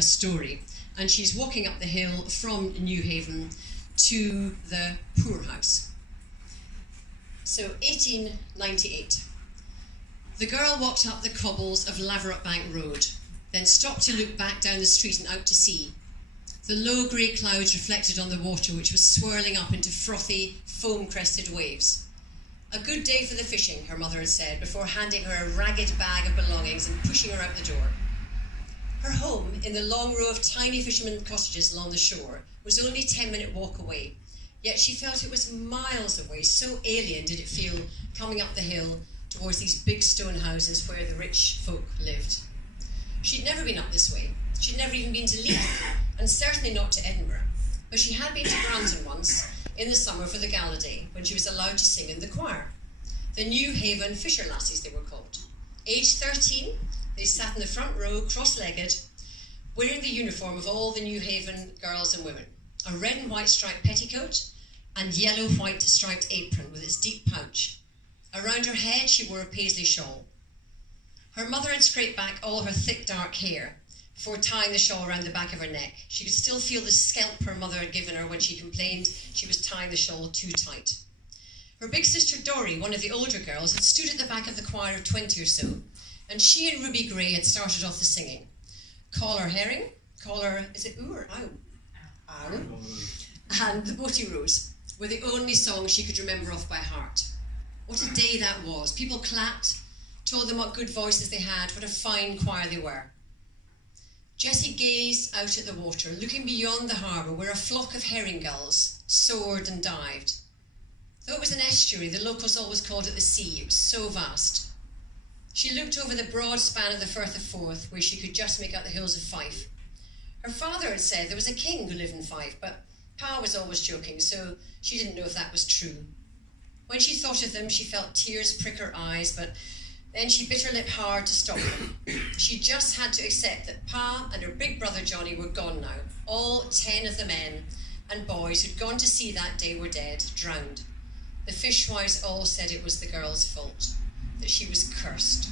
story, and she's walking up the hill from Newhaven to the poorhouse. So 1898. The girl walked up the cobbles of Laverock Bank Road, then stopped to look back down the street and out to sea. The low grey clouds reflected on the water, which was swirling up into frothy, foam-crested waves. A good day for the fishing, her mother had said, before handing her a ragged bag of belongings and pushing her out the door. Her home, in the long row of tiny fishermen cottages along the shore, was only a 10-minute walk away, yet she felt it was miles away, so alien did it feel coming up the hill towards these big stone houses where the rich folk lived. She'd never been up this way. She'd never even been to Leith, and certainly not to Edinburgh. But she had been to Granton once, in the summer for the gala day, when she was allowed to sing in the choir. The Newhaven Fisher Lassies, they were called. Aged 13, they sat in the front row, cross-legged, wearing the uniform of all the Newhaven girls and women, a red and white striped petticoat and yellow-white striped apron with its deep pouch. Around her head she wore a paisley shawl. Her mother had scraped back all her thick dark hair before tying the shawl around the back of her neck. She could still feel the scalp her mother had given her when she complained she was tying the shawl too tight. Her big sister Dorry, one of the older girls, had stood at the back of the choir of 20 or so, and she and Ruby Gray had started off the singing. Call her herring, call her, is it oo or ow? Ow. And the Boaty Rose were the only songs she could remember off by heart. What a day that was. People clapped, told them what good voices they had, what a fine choir they were. Jessie gazed out at the water, looking beyond the harbour where a flock of herring gulls soared and dived. Though it was an estuary, the locals always called it the sea. It was so vast. She looked over the broad span of the Firth of Forth, where she could just make out the hills of Fife. Her father had said there was a king who lived in Fife, but Pa was always joking, so she didn't know if that was true. When she thought of them, she felt tears prick her eyes, but then she bit her lip hard to stop them. She just had to accept that Pa and her big brother Johnny were gone now. All 10 of the men and boys who'd gone to sea that day were dead, drowned. The fishwives all said it was the girl's fault, that she was cursed.